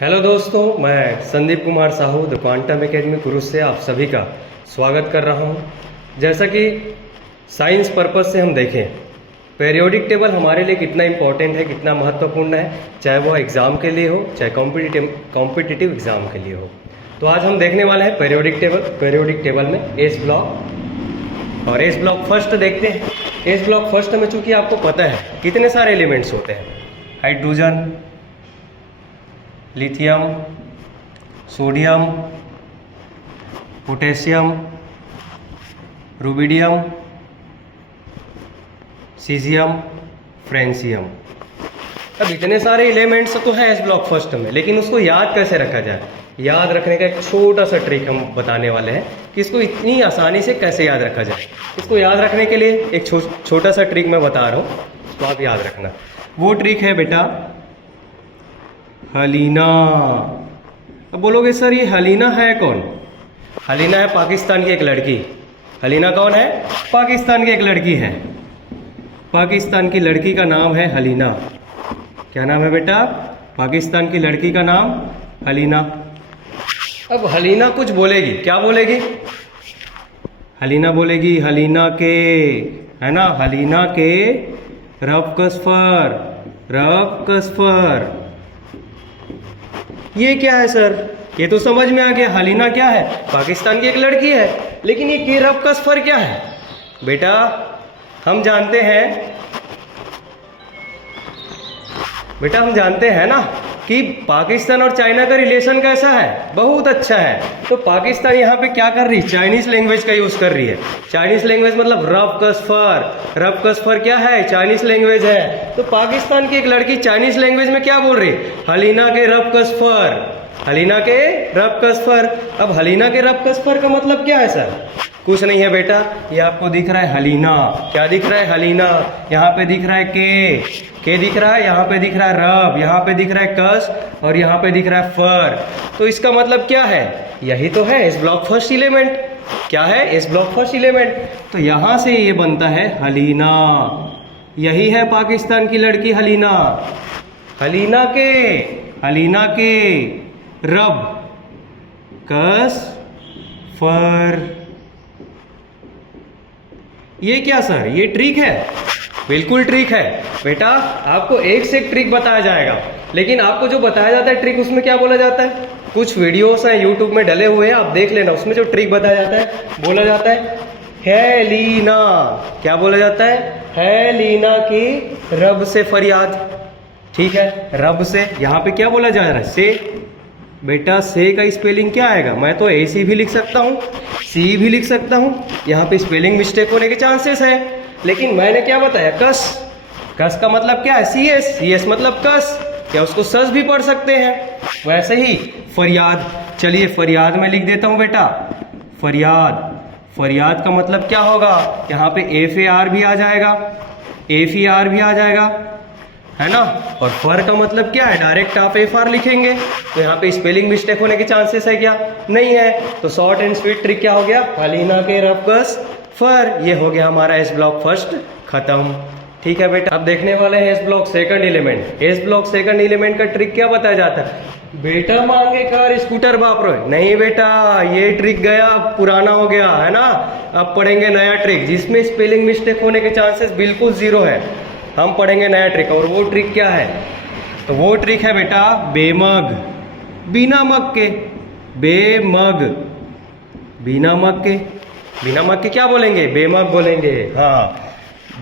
Hello दोस्तों, मैं Sandeep Kumar Sahu the Quantum Academy कुरुस से आप सभी का स्वागत कर रहा हूं। जैसा कि साइंस पर्पस से हम देखें, पीरियोडिक टेबल हमारे लिए कितना इम्पोर्टेंट है, कितना महत्वपूर्ण है, चाहे वह एग्ज़ाम के लिए हो, चाहे कॉम्पिटिटिव एग्ज़ाम के लिए हो। तो आज हम देखने वाले हैं पीरियोडिक टेबल। पीरियोडिक टेबल में एस ब्लॉक और एस ब्लॉक फर्स्ट देखते हैं। एस ब्लॉक फर्स्ट में चूंकि आपको पता है कितने सारे एलिमेंट्स होते हैं: hydrogen, lithium, sodium, potassium, rubidium, caesium, francium. अब इतने सारे एलिमेंट्स तो हैं इस ब्लॉक फर्स्ट में, लेकिन उसको याद कैसे रखा जाए? याद रखने का एक छोटा सा ट्रिक हम बताने वाले हैं कि इसको इतनी आसानी से कैसे याद रखा जाए। इसको याद रखने के लिए एक छोटा सा ट्रिक मैं बता रहा हूँ, तो आप याद रखना। वो ट्रिक है बेटा हलीना। अब बोलोगे सर ये हलीना है कौन? हलीना है पाकिस्तान की एक लड़की। हलीना कौन है? पाकिस्तान की एक लड़की है। पाकिस्तान की लड़की का नाम है हलीना। क्या नाम है बेटा? पाकिस्तान की लड़की का नाम हलीना। अब हलीना कुछ बोलेगी, क्या बोलेगी? हलीना बोलेगी हलीना के, है ना, हलीना के रब कसफर, रब कसफर। ये क्या है सर? ये तो समझ में आ गया, हलीना क्या है? पाकिस्तान की एक लड़की है। लेकिन ये के रब कसफर क्या है? बेटा हम जानते हैं ना कि पाकिस्तान और चाइना का रिलेशन कैसा है? बहुत अच्छा है। तो पाकिस्तान यहाँ पे क्या कर रही है? चाइनीज लैंग्वेज का यूज कर रही है। चाइनीज लैंग्वेज मतलब रब कसफर। रब कसफर क्या है? चाइनीज लैंग्वेज है। तो पाकिस्तान की एक लड़की चाइनीज लैंग्वेज में क्या बोल रही है? हलीना के रब कसफर, हलीना के रब कसफर। अब हलीना के रब कसफर का मतलब क्या है सर? कुछ नहीं है बेटा, ये आपको दिख रहा है हलीना। क्या दिख रहा है? हलीना। यहाँ पे दिख रहा है के दिख रहा है, यहाँ पे दिख रहा है रब, यहाँ पे दिख रहा है कस, और यहाँ पे दिख रहा है फर। तो इसका मतलब क्या है? यही तो है इस ब्लॉक फर्स्ट एलिमेंट। क्या है इस ब्लॉक फर्स्ट एलिमेंट? तो यहाँ से ये बनता है हलीना। यही है पाकिस्तान की लड़की हलीना। हलीना के रब कस फर। ये क्या सर? ये ट्रिक है? बिल्कुल ट्रिक है बेटा। आपको एक से एक ट्रिक बताया जाएगा, लेकिन आपको जो बताया जाता है ट्रिक, उसमें क्या बोला जाता है? कुछ वीडियोस हैं यूट्यूब में डले हुए हैं, आप देख लेना। उसमें जो ट्रिक बताया जाता है, बोला जाता है हेलीना। क्या बोला जाता है? हेलीना की रब से फरियाद। ठीक है, रब से। यहाँ पे क्या बोला जा रहा है? से। बेटा से का स्पेलिंग क्या आएगा? मैं तो ऐसी भी लिख सकता हूँ, सी भी लिख सकता हूँ। यहाँ पे स्पेलिंग मिस्टेक होने के चांसेस है, लेकिन मैंने क्या बताया? कस। कस का मतलब क्या है? C S. सी एस मतलब कस। क्या उसको सस भी पढ़ सकते हैं? वैसे ही फरियाद। चलिए फरियाद में लिख देता हूँ बेटा, फरियाद। फरियाद का मतलब क्या होगा? यहाँ पे एफ ए आर भी आ जाएगा, एफ ई आर भी आ जाएगा, है ना। और फर का मतलब क्या है? डायरेक्ट आप एफ आर लिखेंगे, तो यहाँ पे स्पेलिंग मिस्टेक होने के चांसेस है क्या? नहीं है। तो शॉर्ट एंड स्वीट ट्रिक क्या हो गया? हलीना के रब कस फर। ये हो गया हमारा एस ब्लॉक फर्स्ट खत्म। ठीक है बेटा, अब देखने वाले हैं S block second element. S block second element का ट्रिक क्या बताया जाता है? बेटा मांगे कार स्कूटर वापरो। नहीं बेटा, ये ट्रिक गया, पुराना हो गया, है ना। अब पढ़ेंगे नया ट्रिक जिसमें स्पेलिंग मिस्टेक होने के चांसेस बिल्कुल जीरो है। हम पढ़ेंगे नया ट्रिक, और वो ट्रिक क्या है? तो वो ट्रिक है बेटा बेमग। बिना मग के, बेमग। बिना मग के, बिना मग के क्या बोलेंगे? बेमग बोलेंगे। हाँ,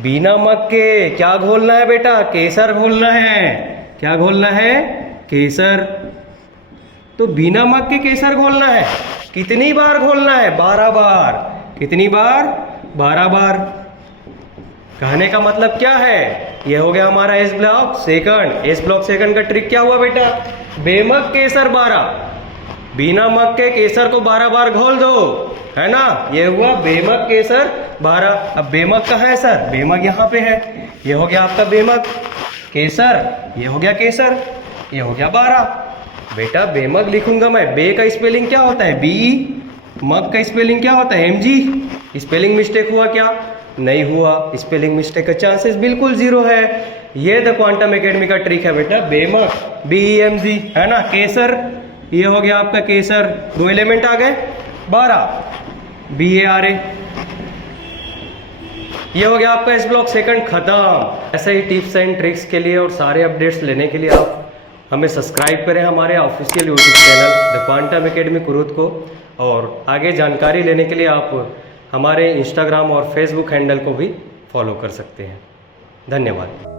बिना मग के क्या घोलना है बेटा? केसर घोलना है। क्या घोलना है? केसर। तो बिना मग के केसर घोलना है। कितनी बार घोलना है? 12 बार। कितनी बार? 12 बार। कहने का मतलब क्या है? ये हो गया हमारा S block second. S block second का ट्रिक क्या हुआ बेटा? बेमग केसर 12। बिना मग के केसर को 12 बार घोल दो, है ना। ये हुआ बेमग केसर 12। अब बेमग कहाँ है सर? बेमग यहाँ पे है। ये हो गया आपका बेमग केसर, ये हो गया केसर, ये हो गया 12। बेटा बेमग लिखूंगा मैं, बे का स्पेलिंग क्या होता है? बी। मग का स्पेलिंग क्या होता है? M G. स्पेलिंग मिस्टेक हुआ क्या? नहीं हुआ। स्पेलिंग मिस्टेक का चांसेस बिल्कुल जीरो है। ये द क्वांटम एकेडमी का ट्रिक है बेटा, बेमक BEMG है ना, केसर, ये हो गया आपका केसर, 2 एलिमेंट आ गए, 12 BARA, ये हो गया आपका इस ब्लॉक सेकंड खत्म। ऐसे ही टिप्स एंड ट्रिक्स के लिए और सारे अपडेट्स लेने के लिए आप हमें सब्सक्राइब करें हमारे official YouTube channel the Quantum academy Kurud को, और आगे जानकारी लेने के लिए आप हमारे इंस्टाग्राम और फेसबुक हैंडल को भी फॉलो कर सकते हैं। धन्यवाद।